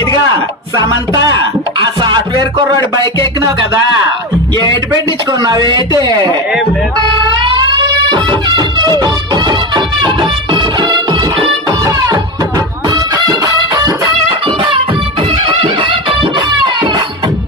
ఇదిగా సమంత, ఆ సాఫ్ట్వేర్ కుర్రాడు బైక్ ఎక్కినావు కదా, ఏటి పెట్టించుకున్నావేటి?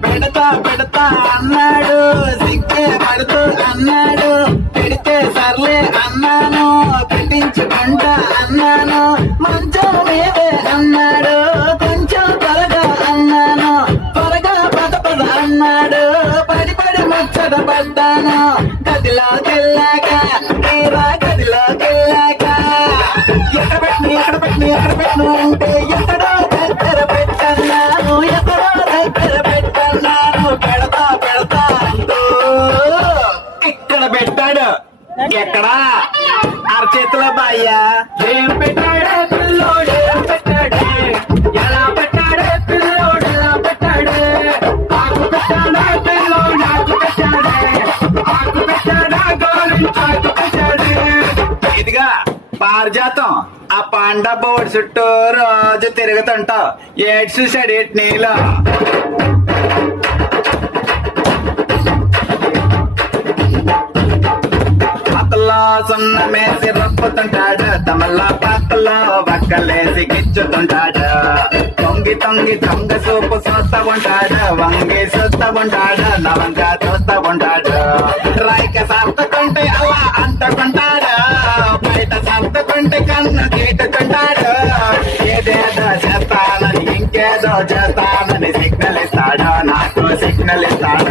పెడతా పెడతా అన్నాడు, సిగ్గే పడుతూ అన్నాడు, పెడితే సర్లే అన్నాను, పెట్టించుకుంటా అన్నాను, మంచం మీదే అన్నాడు, కొంచెం త్వరగా అన్నాను, త్వరగా పద పద అన్నాడు, పడి పడి ముచ్చట పడ్డాను, గదిలోకెళ్ళాక తీరా గదిలోకెళ్ళాక ఎక్కడ పెట్టను అంటే ఎక్కడో దగ్గర పెట్టన్నాను, ఎక్కడో దగ్గర పెట్టన్నాను, పెడతా పెడతా అంటూ ఇక్కడ పెట్టాడు. ఎక్కడా? అరచేతిలో బాయ్యా. ఏం పెట్టాడే పిల్లోడు, ఏం పెట్టాడే, ఎలా పెట్టాడే పిల్లోడు, ఎలా పెట్టాడే, ఆకు పెట్టాడా పిల్లోడు, ఆకు పెట్టాడే, ఆకు పెట్టాడా గోరింటాకు పెట్టాడే. ఇదిగా పారిజాతం, ఆ పాండ బోర్డు చుట్టూ రోజు తిరుగుతుంటావు, ఏడ్స్ చూసాడు ఏటి నీలో? సున్న మేసి రప్పుతుంటాడు, తమల్లా పాకలో వక్కలేసి గిచ్చుతుంటాడు, తొంగి తొంగి దొంగ సూపు చూస్తా ఉంటాడు, వంగి చూస్తా ఉంటాడు, నవంగా చూస్తా ఉంటాడు, రాయిక సర్దుకుంటే అలా అంటుకుంటాడు, బయట సర్దుకుంటే కన్ను గీటుకుంటాడు, ఏదేదో చేస్తానని ఇంకేదో చేస్తానని సిగ్నల్ ఇస్తాడు, నాకు సిగ్నల్ ఇస్తాడు.